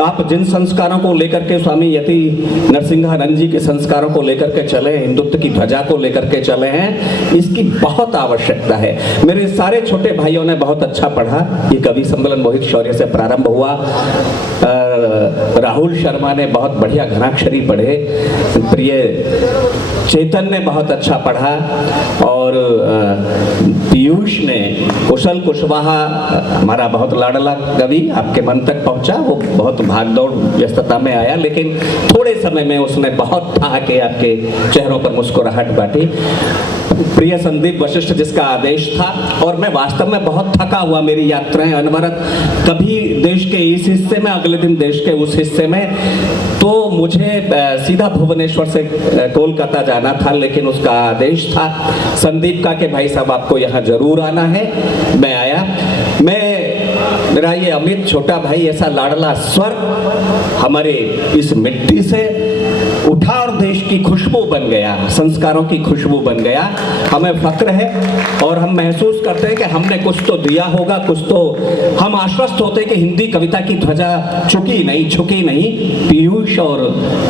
आप जिन संस्कारों को लेकर के स्वामी यति नरसिंहानंद जी के संस्कारों को लेकर के चले, हिंदुत्व की ध्वजा को लेकर के चले हैं, इसकी बहुत आवश्यकता है। मेरे सारे छोटे भाइयों ने बहुत अच्छा पढ़ा। ये कवि सम्मेलन मोहित शौर्य से प्रारंभ हुआ। राहुल शर्मा ने बहुत बढ़िया घनाक्षरी पढ़े, प्रिय चेतन ने बहुत अच्छा पढ़ा, और पीयूष ने, कुशल कुशवाहा हमारा बहुत लाडला कवि आपके मन तक पहुंचा। वो बहुत भागदौड़ व्यस्तता में आया, लेकिन थोड़े समय में उसने बहुत ठहाके आपके चेहरों पर मुस्कुराहट बांटी। प्रिय संदीप वशिष्ठ जिसका आदेश था, और मैं वास्तव में बहुत थका हुआ, मेरी यात्राएं अनवरत, कभी देश के इस हिस्से में, अगले दिन देश के उस हिस्से में, तो मुझे सीधा भुवनेश्वर से कोलकाता जाना था, लेकिन उसका आदेश था संदीप का कि भाई साहब आपको यहाँ जरूर आना है। मैं आया। मेरा ये अमित छोटा भाई ऐसा लाडला स्वर हमारे इस मिट्टी से उठा और देश की खुशबू बन गया, संस्कारों की खुशबू बन गया। हमें फक्र है और हम महसूस करते हैं कि हमने कुछ तो दिया होगा, कुछ तो हम आश्वस्त होते हैं कि हिंदी कविता की ध्वजा झुकी नहीं। पीयूष और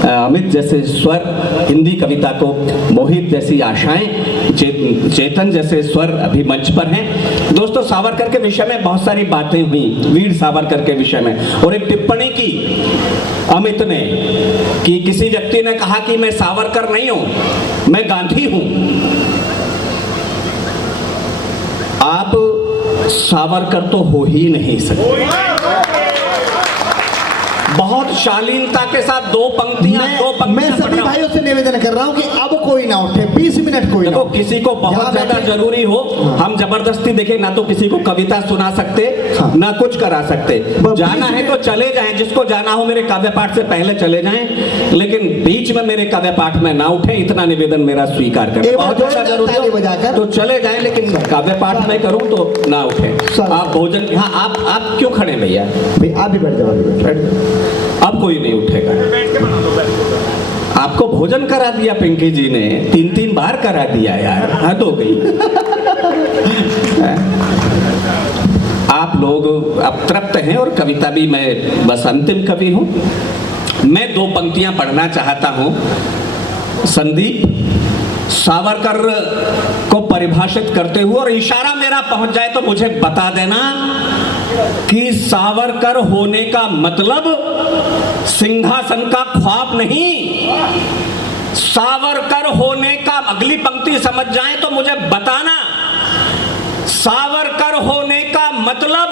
अमित जैसे स्वर हिंदी कविता को, मोहित जैसी आशाएं, चेतन जैसे स्वर अभी मंच पर हैं। दोस्तों, सावरकर के विषय में बहुत सारी बातें हुई, वीर सावरकर के विषय में, और एक टिप्पणी की अमित ने कि किसी व्यक्ति ने कहा कि मैं सावरकर नहीं हूं, मैं गांधी हूं। आप सावरकर तो हो ही नहीं सकते। बहुत शालीनता के साथ दो पंक्तियां मैं सभी भाइयों से निवेदन कर रहा हूं कि अब कोई ना उठे, 20 मिनट कोई ना। देखो, किसी को बहुत ज्यादा जरूरी हो, हम जबरदस्ती देखें ना, तो किसी को कविता सुना सकते, ना कुछ करा सकते। जाना है तो चले जाएं, जिसको जाना हो मेरे काव्य पाठ से पहले चले जाएं, लेकिन बीच में मेरे काव्य पाठ में ना उठे, इतना निवेदन मेरा स्वीकार करें। बहुत ज्यादा जरूरी हो तो चले जाएं, लेकिन काव्य पाठ में करूं तो ना उठे। आप भोजन, हाँ आप क्यों खड़े भैया? आप भी बैठ जाओ। अब कोई नहीं उठेगा। आपको भोजन करा दिया पिंकी जी ने, 3 बार करा दिया यार, हद हो गई। आप लोग अब तृप्त हैं, और कविता भी मैं बस अंतिम कवि हूं। मैं 2 पंक्तियां पढ़ना चाहता हूं। संदीप सावरकर को परिभाषित करते हुए, और इशारा मेरा पहुंच जाए तो मुझे बता देना कि सावरकर होने का मतलब सिंहासन का ख्वाब नहीं। सावरकर होने का, अगली पंक्ति समझ जाए तो मुझे बताना, सावरकर होने का मतलब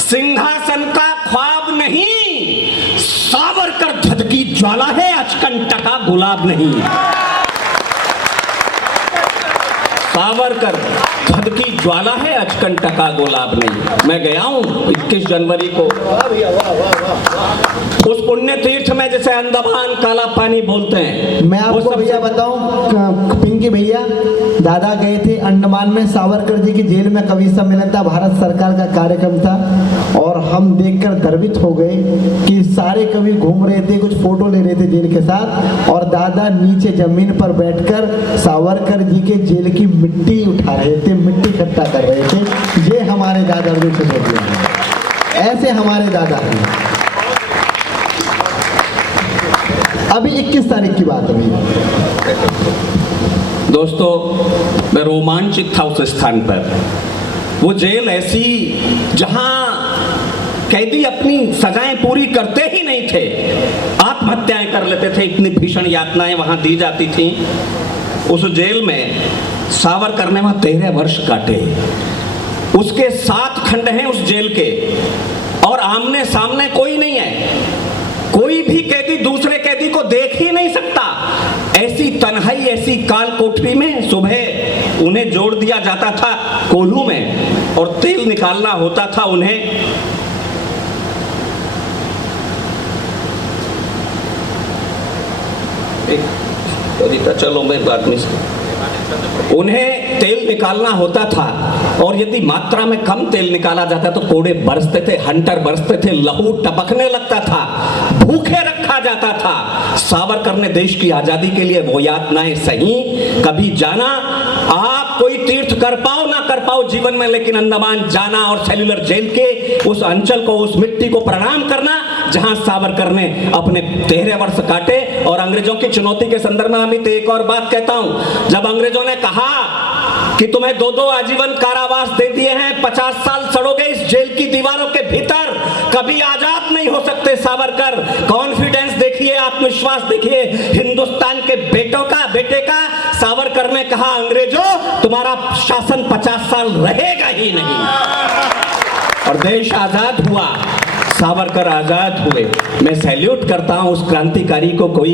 सिंहासन का ख्वाब नहीं। सावरकर धधकी ज्वाला है, अचकंटका गुलाब नहीं। सावरकर धध की ज्वाला है, अचकंटका गुलाब नहीं। मैं गया हूं 21 जनवरी को उस पुण्य तीर्थ में जिसे अंडमान काला पानी बोलते हैं। मैं आपको भैया बताऊं, पिंकी भैया दादा गए थे अंडमान में, सावरकर जी की जेल में कवि सम्मेलन था, भारत सरकार का कार्यक्रम था, और हम देखकर गर्वित हो गए कि सारे कवि घूम रहे थे, कुछ फोटो ले रहे थे जेल के साथ, और दादा नीचे जमीन पर बैठकर सावरकर जी के जेल की मिट्टी उठा रहे थे, मिट्टी इकट्ठा कर रहे थे। ये हमारे दादा ऐसे हमारे दादा हैं। अभी 21 तारीख की बात है दोस्तों, मैं रोमांचित था उस स्थान पर। वो जेल ऐसी जहां कैदी अपनी सजाएं पूरी करते ही नहीं थे, आत्महत्याएं कर लेते थे, इतनी भीषण यातनाएं वहां दी जाती थी। उस जेल में सावरकर ने वहां 13 वर्ष काटे। उसके 7 खंड हैं उस जेल के, और आमने सामने कोई नहीं है। कोई भी कैदी दूसरे कैदी को देख ही नहीं सकता। ऐसी तन्हाई, ऐसी काल कोठरी में सुबह उन्हें जोड़ दिया जाता था कोल्हू में, और तेल निकालना होता था उन्हें। चलो मैं बात नहीं, उन्हें तेल निकालना होता था, और यदि मात्रा में कम तेल निकाला जाता तो कोड़े बरसते थे, हंटर बरसते थे, लहू टपकने लगता था, भूखे रखा जाता था। सावरकर ने देश की आजादी के लिए वो यातनाएं सही। कभी जाना, आप कोई तीर्थ कर पाओ ना कर पाओ जीवन में, लेकिन अंडमान जाना और सेल्यूलर जेल के उस अंचल को, उस मिट्टी को प्रणाम करना जहां सावरकर ने अपने 13 वर्ष काटे। और अंग्रेजों की चुनौती के संदर्भ में अमित एक और बात कहता हूं, जब अंग्रेजों ने कहा कि तुम्हें 2-2 आजीवन कारावास दे दिए हैं, 50 साल सड़ोगे इस जेल की दीवारों के भीतर, कभी आजाद नहीं हो सकते सावरकर। कॉन्फिडेंस देखिए, आत्मविश्वास देखिए हिंदुस्तान के बेटे का। सावरकर ने कहा अंग्रेजों तुम्हारा शासन 50 साल रहेगा ही नहीं, और देश आजाद हुआ, सावरकर आजाद हुए। मैं सैल्यूट करता हूं उस क्रांतिकारी को। कोई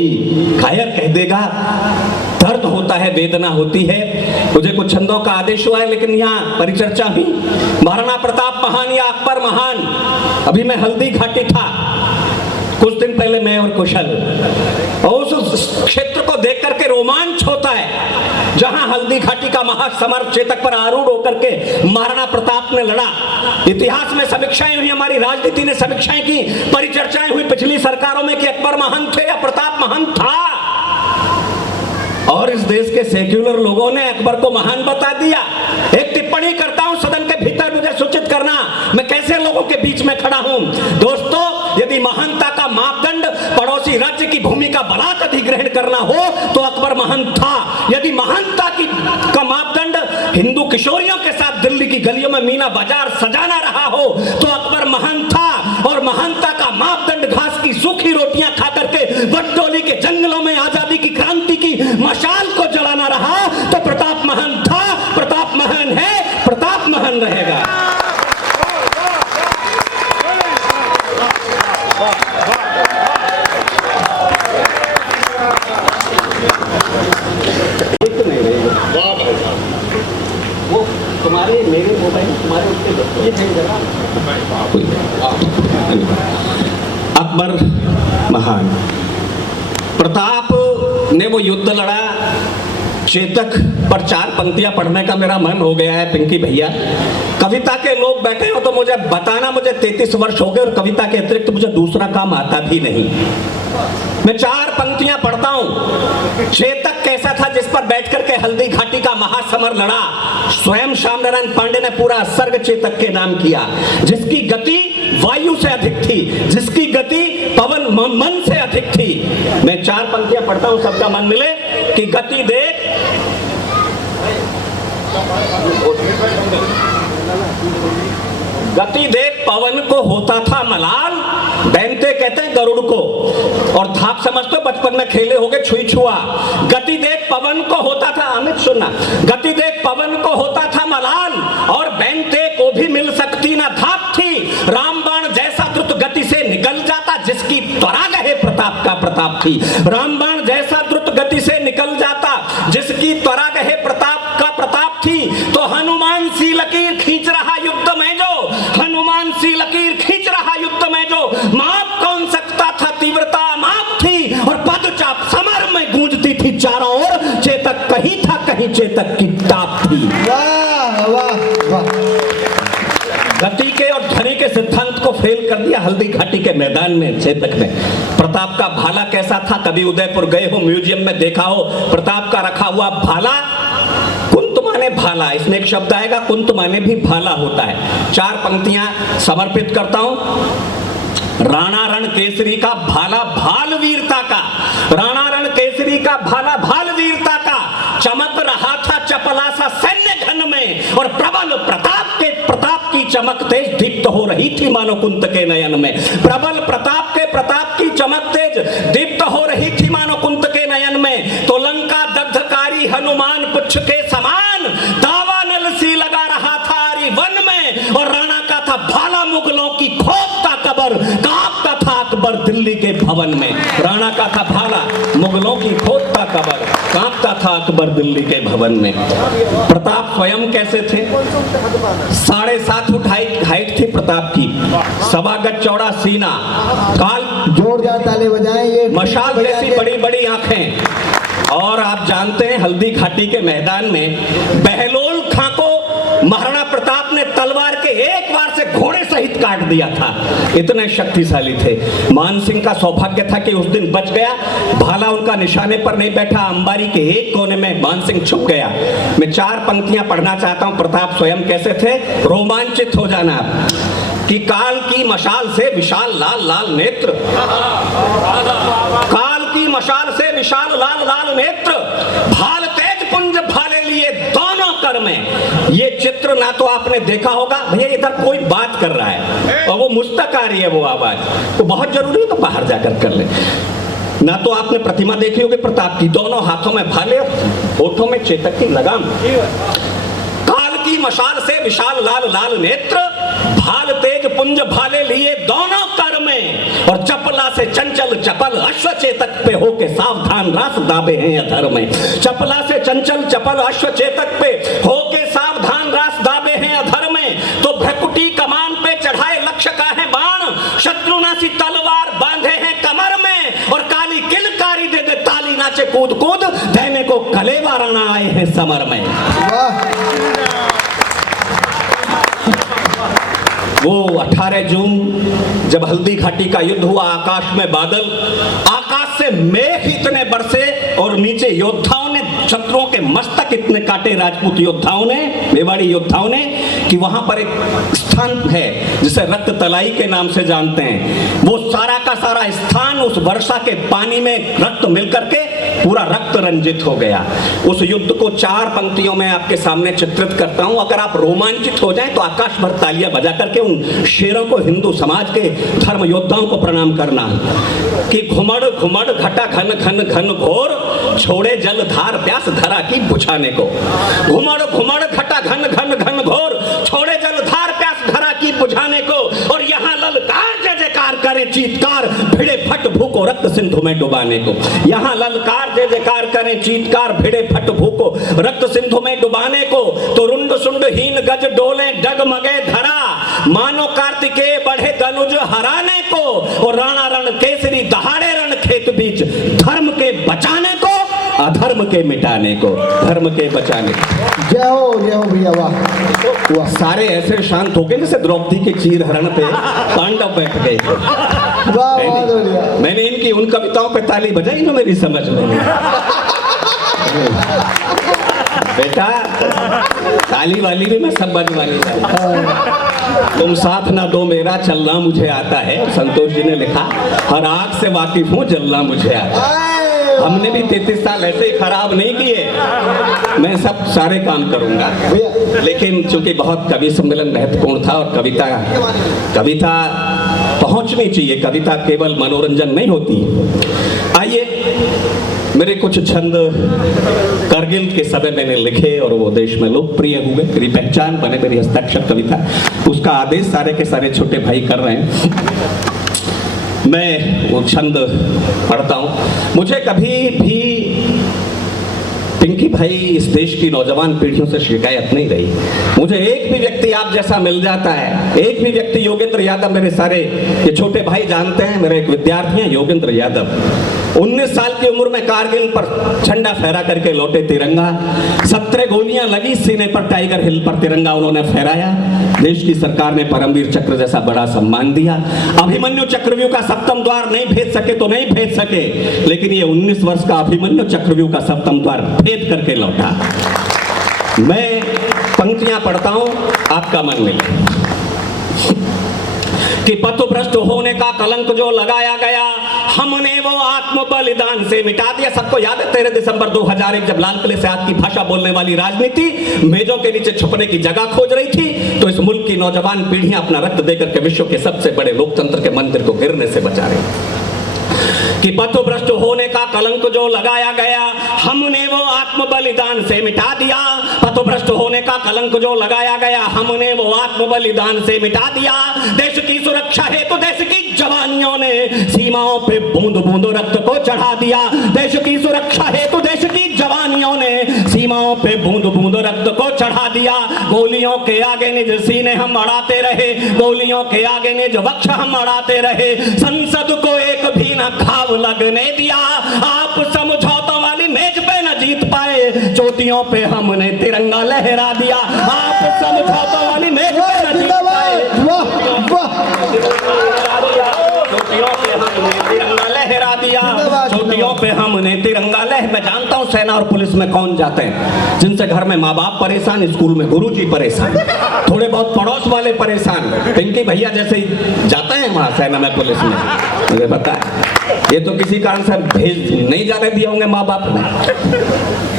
कायर कह देगा, दर्द होता है, वेदना होती है। मुझे कुछ छंदों का आदेश हुआ है, लेकिन यहाँ परिचर्चा हुई। महाराणा प्रताप महान या अकबर महान। अभी मैं हल्दी घाटी था कुछ दिन पहले, मैं और कुशल, और उस क्षेत्र को देख करके रोमांच होता है जहां हल्दी घाटी का महासमर चेतक पर आरूढ़ होकर के महाराणा प्रताप ने लड़ा। इतिहास में समीक्षाएं हुई, हमारी राजनीति ने समीक्षाएं की, परिचर्चाएं हुई पिछली सरकारों में कि अकबर महान थे या प्रताप महान था। और इस देश के सेक्युलर लोगों ने अकबर को महान बता दिया। एक टिप्पणी करता हूं सदन के भीतर, मुझे सूचित करना मैं कैसे लोगों के बीच में खड़ा हूं। दोस्तों, यदि महानता का मापदंड पड़ोसी राज्य की भूमि का बलात् अधिग्रहण करना हो तो अकबर महान था। यदि महानता का मापदंड हिंदू किशोरियों के साथ दिल्ली की गलियों में मीना बाजार सजाना रहा हो तो अकबर महान था। और महानता का मापदंड घास की सूखी रोटियां खा करके बटोली के जंगलों में आजादी की क्रांति की मशाल को जलाना रहा तो प्रताप महान था, प्रताप महान है, प्रताप महान रहेगा। वो तुम्हारे मेरे मोबाइल तुम्हारे उसके ये जगह अकबर महान। प्रताप ने वो युद्ध लड़ा। चेतक पर 4 पंक्तियां पढ़ने का मेरा मन हो गया है पिंकी भैया। कविता के लोग बैठे हो तो मुझे बताना, मुझे 33 वर्ष हो गए और कविता के अतिरिक्त मुझे दूसरा काम आता भी नहीं। मैं 4 पंक्तियां पढ़ता हूं। चेतक कैसा था जिस पर बैठ करके हल्दी घाटी का महासमर लड़ा। स्वयं श्याम नारायण पांडे ने पूरा सर्ग चेतक के नाम किया, जिसकी गति वायु से अधिक थी, जिसकी गति पवन मन से अधिक थी। मैं 4 पंक्तियां पढ़ता हूं, सबका मन मिले कि गति देख, गति देख पवन को होता था मलाल, बैंते कहते हैं गरुड़ को, और धाप समझते हो बचपन में खेले होगे छुई छुआ। गति देख पवन को होता था, अमित सुनना, गति देख पवन को होता था मलाल, और बैंते को भी मिल सकती ना धाप थी। रामबाण जैसा द्रुत गति से निकल जाता, जिसकी त्वरा गहे प्रताप का प्रताप थी। रामबाण जैसा द्रुत गति से निकल जाता, जिसकी त्वरा गहे प्रताप का प्रताप थी। तो हनुमान सी लकीर खींच रहा युद्ध में जो, हनुमान सी लकीर खींच रहा युद्ध में जो, माप कौन सकता था तीव्रता माप थी, और पदचाप समर में गूंजती थी चारों ओर। चेतक कहीं था कहीं चेतक की ताप थी। वाह वाह वाह। गति के और ध्वनि के सिद्धांत को फेल कर दिया हल्दी घाटी के मैदान में चेतक ने। प्रताप का भाला कैसा था, कभी उदयपुर गए हो, म्यूजियम में देखा हो प्रताप का रखा हुआ भाला, कुंत माने भाला, इसमें एक शब्द आएगा कुंत माने भी भाला होता है। 4 पंक्तियां समर्पित करता हूं। राणा रण केसरी का भाला भाल वीरता का, राणा रण केसरी का भाला भाल वीरता का, चमक रहा था चपला सा सैन्य घन में, और प्रबल प्रताप के प्रताप की चमक तेज दीप्त हो रही थी मानो कुंत के नयन में। प्रबल प्रताप के प्रताप की चमक तेज दीप्त हो रही थी मानो कुंत के नयन में। तो लंका दग्धकारी हनुमान पुच्छ के समान, दावानल सी लगा रहा था आरी वन में, और राणा का था भाला मुगलों की खोपता कबर, कांपता था अकबर दिल्ली के भवन में। राणा का था भाला मुगलों की खोपता कबर, कांपता था अकबर दिल्ली के भवन में। प्रताप स्वयं कैसे थे? 7.5 फुट हाइट थी प्रताप की, 1.25 गज चौड़ा सीना, काल जोरदार ताली बजाएं। ये मशाल जैसी बड़ी बड़ी आंखें। और आप जानते हैं हल्दी घाटी के मैदान में बहलोल खां को महाराणा प्रताप ने तलवार के एक बार से घोड़े सहित काट दिया था, इतने शक्तिशाली थे। मान सिंह का सौभाग्य था कि उस दिन बच गया, भाला उनका निशाने पर नहीं बैठा, अंबारी के एक कोने में मान सिंह छुप गया। मैं 4 पंक्तियां पढ़ना चाहता हूं, प्रताप स्वयं कैसे थे, रोमांचित हो जाना। कि काल की मशाल से विशाल लाल लाल नेत्र, काल की मशाल से विशाल लाल लाल नेत्र, भाल तेज पुंज भाले लिए दोनों कर में। ये चित्र ना तो आपने देखा होगा, भैया इधर कोई बात कर रहा है और वो मुझ तक आ रही है वो आवाज, तो बहुत जरूरी है तो बाहर जाकर कर ले। ना तो आपने प्रतिमा देखी होगी प्रताप की, दोनों हाथों में भाले, होठों में चेतक की लगाम। काल की मशाल से विशाल लाल लाल नेत्र, भाल तेज पुंज भाले लिए दोनों कर में, और चपला से चंचल चपल अश्व चेतक पे होके सावधान रास दाबे हैं अधर में। चपला से चंचल चपल अश्व चेतक पे होके सावधान रास दाबे हैं अधर में। तो भ्रकुटी कमान पे चढ़ाए लक्ष्य का है बाण, शत्रुनासी तलवार बांधे हैं कमर में, और काली किलकारी दे दे ताली नाचे कूद कूद, देने को कलेवा राणा आए हैं समर में। वो 18 जून जब हल्दी घाटी का युद्ध हुआ, आकाश में बादल, आकाश से मेघ इतने बरसे और नीचे योद्धाओं ने शत्रुओं के मस्तक इतने काटे, राजपूत योद्धाओं ने, मेवाड़ी योद्धाओं ने, कि वहां पर एक स्थान है जिसे रक्त तलाई के नाम से जानते हैं। वो सारा का सारा स्थान उस वर्षा के पानी में रक्त मिलकर के पूरा रक्त रंजित हो गया। उस युद्ध को 4 पंक्तियों में आपके सामने चित्रित करता हूं। अगर आप रोमांचित हो जाएं तो आकाश भर तालियां बजा करके उन शेरों को, हिंदू समाज के धर्म योद्धाओं को प्रणाम करना। कि घुमड़ घुमड़ घटा घन घन घन घोर, छोड़े जल धार प्यास धरा की बुझाने को। घुमड़ घुमड़ घटा घन घन घन घोर, छोड़े जल धार प्यास धरा की बुझाने को। और यहाँ ललकार जय जयकार करे चीतकार, भिड़े फट भूको रक्त सिंधु में डुबाने को। यहाँ ललकार जय जयकार करें चीतकार, भिड़े फट भूको रक्त सिंधु में डुबाने को। तो रुंड सुंड हीन गज डोले डगमगे धरा, मानो कार्तिकेय बढ़े धनुज हराने को। और राणा रण केसरी दहाड़े रण खेत बीच, धर्म के बचाने को अधर्म के मिटाने को, धर्म के बचाने को। जय हो भैया, वाह। सारे ऐसे शांत हो गए जैसे द्रौपदी के चीर हरण पे पांडव बैठ गए। मैंने इनकी उन कविताओं पे ताली बजाई जो मेरी समझ में नहीं। बेटा ताली वाली भी मैं समझ वाली, तुम साथ ना दो मेरा चलना मुझे आता है। संतोष जी ने लिखा, हर आग से वाकिफ हूँ जलना मुझे आता है। हमने भी 33 साल ऐसे ही खराब नहीं किए, मैं सब सारे काम करूंगा। लेकिन चूंकि बहुत कवि सम्मेलन महत्वपूर्ण था और कविता पहुंचनी चाहिए, कविता केवल मनोरंजन नहीं होती। आइए, मेरे कुछ छंद करगिल के समय मैंने लिखे और वो देश में लोकप्रिय हुए, मेरी पहचान बने, मेरी हस्ताक्षर कविता, उसका आदेश सारे के सारे छोटे भाई कर रहे हैं। मैं वो छंद पढ़ता हूँ। मुझे कभी भी पिंकी भाई इस देश की नौजवान पीढ़ियों से शिकायत नहीं रही। मुझे एक भी व्यक्ति आप जैसा मिल जाता है, एक भी व्यक्ति, योगेंद्र यादव, मेरे सारे ये छोटे भाई जानते हैं, मेरे एक विद्यार्थी हैं योगेंद्र यादव, 19 साल की उम्र में कारगिल पर झंडा फहरा करके लौटे तिरंगा। 17 गोलियां लगी सीने पर, टाइगर हिल पर तिरंगा उन्होंने फहराया। देश की सरकार ने परमवीर चक्र जैसा बड़ा सम्मान दिया। अभिमन्यु चक्रव्यूह का सप्तम द्वार नहीं भेज सके तो नहीं भेज सके, लेकिन ये 19 वर्ष का अभिमन्यु चक्रव्यूह का सप्तम द्वार भेद करके लौटा। मैं पंक्तियां पढ़ता हूं, आपका मन मिले। कि पथभ्रष्ट होने का कलंक जो लगाया गया, हमने वो आत्म बलिदान से मिटा दिया। सबको याद है 13 दिसंबर 2001 जब लाल किले से आपकी भाषा बोलने वाली राजनीति मेजों के नीचे छुपने की जगह खोज रही थी, तो इस मुल्क की नौजवान पीढ़ियां अपना रक्त देकर के विश्व के सबसे बड़े लोकतंत्र के मंदिर को गिरने से बचा रही। कि पथभ्रष्ट होने का कलंक जो लगाया गया, हमने वो आत्म बलिदान से मिटा दिया। पथभ्रष्ट होने का कलंक जो लगाया गया, हमने वो आत्म बलिदान से मिटा दिया। देश की सुरक्षा हेतु देश की जवानियों ने सीमाओं पे बूंद बूंद रक्त को चढ़ा दिया। देश की सुरक्षा हेतु देश की जवानियों ने सीमाओं पे बूंद बूंद रक्त को चढ़ा दिया। गोलियों के आगे निज सीने हम अड़ाते रहे, गोलियों के आगे निज वक्ष हम अड़ाते रहे। संसद को एक भी न घाव लगने दिया। आप समझौतों वाली मेज पे न जीत पाए, चोटियों पे हमने तिरंगा लहरा दिया। आप समझौतों वाली मेज पे न जीत पाए, चोटियों पे हमने तिरंगा लहरा लहरा दिया, चोटियों पे हमने तिरंगा लहरा। मैं जानता हूँ सेना और पुलिस में कौन जाते हैं, जिनसे घर में माँ बाप परेशान, स्कूल में गुरुजी परेशान, थोड़े बहुत पड़ोस वाले परेशान। पिंकी भैया जैसे ही जाते हैं वहाँ सेना में पुलिस में, मुझे पता है ये तो किसी कारण से भेज नहीं जाने दिए होंगे माँ बाप ने।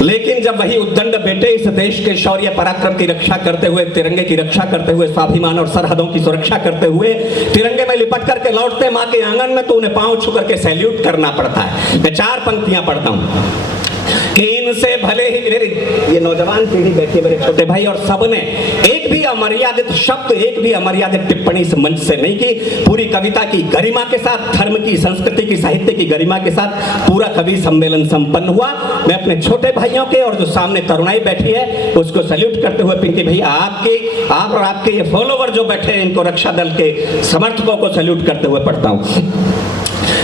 लेकिन जब वही उद्दंड बेटे इस देश के शौर्य पराक्रम की रक्षा करते हुए, तिरंगे की रक्षा करते हुए, स्वाभिमान और सरहदों की सुरक्षा करते हुए तिरंगे में लिपट करके लौटते माँ के आंगन में, तो उन्हें पांव छू करके सैल्यूट करना पड़ता है। मैं 4 पंक्तियां पढ़ता हूं कि इनसे भले ही मेरे ये नौजवान पीढ़ी बैठी, मेरे छोटे भाई, और सबने एक भी अमर्यादित शब्द, एक भी अमर्यादित टिप्पणी इस मंच से नहीं की। पूरी कविता की गरिमा के साथ, धर्म की, संस्कृति की, साहित्य की गरिमा के साथ पूरा कवि सम्मेलन संपन्न हुआ। मैं अपने छोटे भाइयों के और जो सामने तरुणाई बैठी है उसको सैल्यूट करते हुए, पिंकी भैया आप और आपके ये फॉलोवर जो बैठे हैं, इनको रक्षा दल के समर्थकों को सैल्यूट करते हुए पढ़ता हूं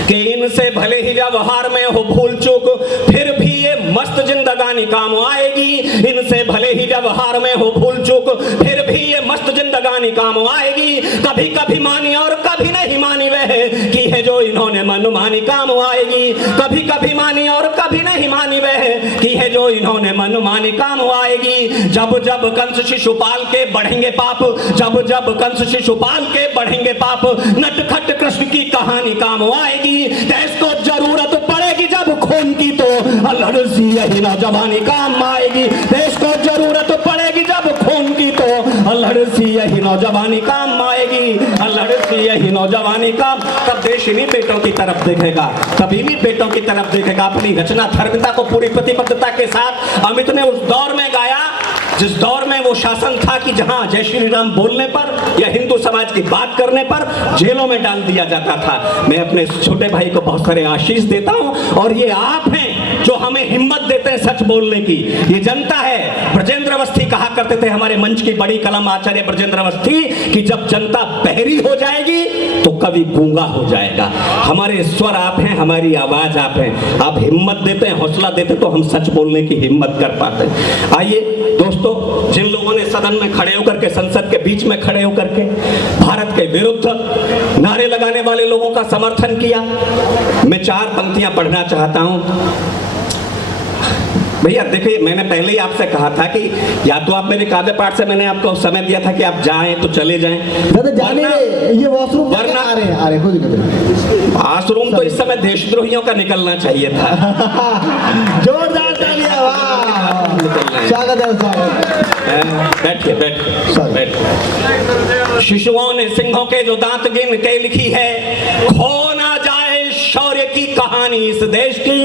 कि इनसे भले ही व्यवहार में हो भूल चूक, फिर भी ये मस्त जिंदगानी काम आएगी। इनसे भले ही व्यवहार में हो भूल चूक, फिर भी ये मस्त जिंदगानी काम आएगी। कभी कभी मानी और कभी नहीं मानी वह की है जो इन्होंने मनमानी काम आएगी। कभी कभी मानी और कभी नहीं मानी वह की है जो इन्होंने मनमानी काम आएगी। जब जब कंस शिशुपाल के बढ़ेंगे पाप, जब जब कंस शिशुपाल के बढ़ेंगे पाप, नटखट कृष्ण की कहानी काम आएगी। देश को जरूरत पड़ेगी जब खून की, तो अल्हड़ सी यही नौजवानी काम आएगी। देश को जरूरत पड़ेगी जब खून की, तो अल्हड़ सी यही नौजवानी काम आएगी। अल्हड़ सी यही नौजवानी काम, तब देश इन्हीं बेटों की तरफ देखेगा, तब इन्हीं बेटों की तरफ देखेगा। अपनी रचना धर्मिता को पूरी प्रतिबद्धता के साथ अमित ने उस दौर में गाया जिस दौर में वो शासन था कि जहां जय श्री राम बोलने पर या हिंदू समाज की बात करने पर जेलों में डाल दिया जाता था। मैं अपने छोटे भाई को बहुत सारे आशीष देता हूं, और ये आप हैं जो हमें हिम्मत देते हैं सच बोलने की। ये जनता है। ब्रजेंद्र अवस्थी कहा करते थे, हमारे मंच की बड़ी कलम आचार्य ब्रजेंद्र अवस्थी, कि जब जनता बहरी हो जाएगी तो कवि गूंगा हो जाएगा। हमारे स्वर आप हैं, हमारी आवाज आप हैं। आप हिम्मत देते हैं, हौसला देते तो हम सच बोलने की हिम्मत कर पाते हैं। आइए दोस्तों, जिन लोगों ने सदन में खड़े होकर के, संसद के बीच में खड़े होकर के भारत के विरुद्ध नारे लगाने वाले लोगों का समर्थन किया, मैं 4 पंक्तियां पढ़ना चाहता हूं। भैया देखिए, मैंने पहले ही आपसे कहा था कि या तो आप मेरे काव्य पाठ से मैंने आपको समय दिया था कि आप जाएं तो चले जाएं, ये वॉशरूम वरना आ रहे कोई दिक्कत नहीं। वॉशरूम तो इस समय देशद्रोहियों का निकलना चाहिए था। जोरदार तालियां, वाह, स्वागत है, स्वागत। बैठिए बैठिए। शिशुओं ने सिंहों के जो दांत गिन के लिखी है, खो ना जाए शौर्य की कहानी इस देश की।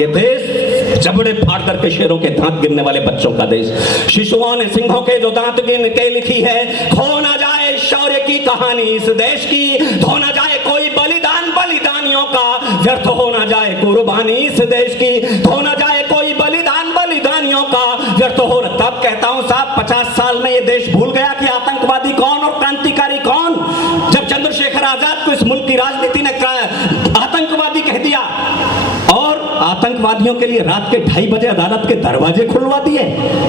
ये देश जबड़े फाड़ करके शेरों के दांत गिनने वाले बच्चों का देश। शिशुओं ने सिंहों के जो दांत गिन के लिखी है, खो ना जाए शौर्य की कहानी इस देश की। धो ना जाए कोई बलिदान बलिदानियों का, व्यर्थ हो ना जाए कुर्बानी इस देश की। धो ना जाए कोई बलिदान बलिदानियों का, व्यर्थ हो। तब कहता हूं साहब, 50 साल में ये देश भूल गया कि आतंकवादी कौन और क्रांतिकारी कौन। जब चंद्रशेखर आजाद को इस मुल्क की राजनीति ने आतंकवादी कह दिया और आतंकवादियों के लिए रात के 2:30 बजे अदालत के दरवाजे खुलवा दिए,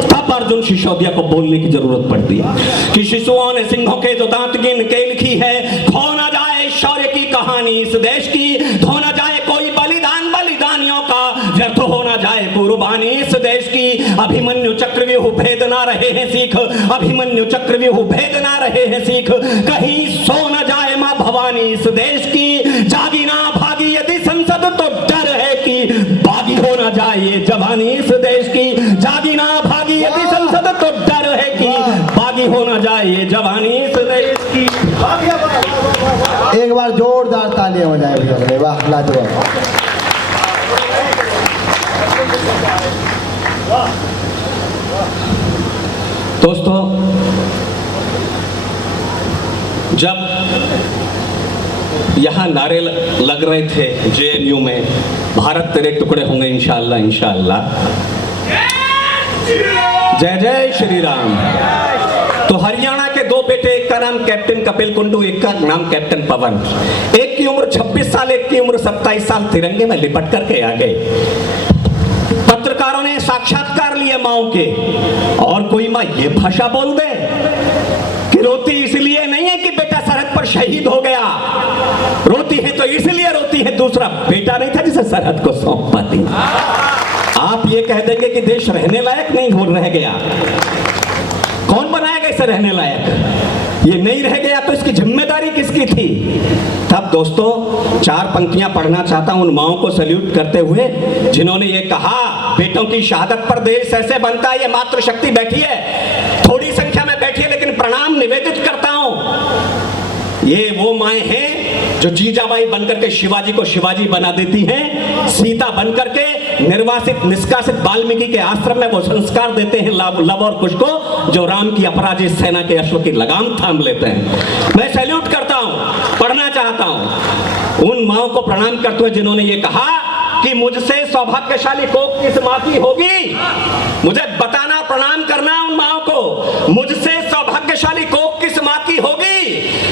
तब अर्जुन सिसोदिया को बोलने की जरूरत पड़ती है कि शिशुओं ने सिंहों के जो दांत गिन के लिखी है, खो ना जाए शौर्य की कहानी इस देश की। धो ना जाए कोई बलिदान बलिदानियों का, व्यर्थ हो ना जाए कुर्बानी इस देश की। अभिमन्यु चक्रव्यूह भेद ना रहे हैं सीख, अभिमन्यु चक्रव्यूह भेद ना रहे हैं सीख। कहीं सो ना जाए मां भवानी इस देश की। जागी ना भागी यदि संसद तो डर है कि बागी हो ना जाए ये जवानी इस देश की। जागी ना भागी यदि संसद तो डर है कि बागी हो ना जाए ये जवानी इस देश की। एक बार जोरदार तालियां हो जाए भैया, वाह, लाजवाब। दोस्तों, जब यहाँ नारे लग रहे थे जेएनयू में, भारत तेरे टुकड़े होंगे इंशाअल्लाह इंशाअल्लाह, जय जय श्री राम, तो हरियाणा के 2 बेटे, एक का नाम कैप्टन कपिल कुंडू, एक का नाम कैप्टन पवन, एक की उम्र 26 साल, एक की उम्र 27 साल, तिरंगे में लिपट करके आ गए। पत्रकारों ने साक्षात्कार लिए माओ के, और कोई माँ ये भाषा बोल दे कि रोती इसलिए नहीं है कि बेटा सरहद पर शहीद हो गया, रोती है तो इसलिए रोती है दूसरा बेटा नहीं था जिसे सरहद को सौंप पाती। आप ये कह देंगे कि देश रहने लायक नहीं हो रह गया, कौन बनाएगा इसे रहने लायक? ये नहीं रह गया तो इसकी जिम्मेदारी किसकी थी? तब दोस्तों चार पंक्तियां पढ़ना चाहता हूं उन माओं को सल्यूट करते हुए जिन्होंने ये कहा, बेटों की शहादत पर देश ऐसे बनता है। ये मातृशक्ति बैठी है, थोड़ी संख्या में बैठी है, लेकिन प्रणाम निवेदित करता हूं। ये वो माएं हैं जो जीजाबाई बनकर के शिवाजी को शिवाजी बना देती हैं, सीता बनकर के निर्वासित निष्कासित वाल्मीकि के आश्रम में वो संस्कार देते हैं लव और कुश को, जो राम की अपराजित सेना के अश्व की लगाम थाम लेते हैं। मैं सैल्यूट करता हूं, पढ़ना चाहता हूं उन माओं को प्रणाम करते हुए जिन्होंने ये कहा कि मुझसे सौभाग्यशाली कोख किस मां की होगी। मुझे बताना, प्रणाम करना उन माओं को, मुझसे सौभाग्यशाली कोख किस मां की होगी।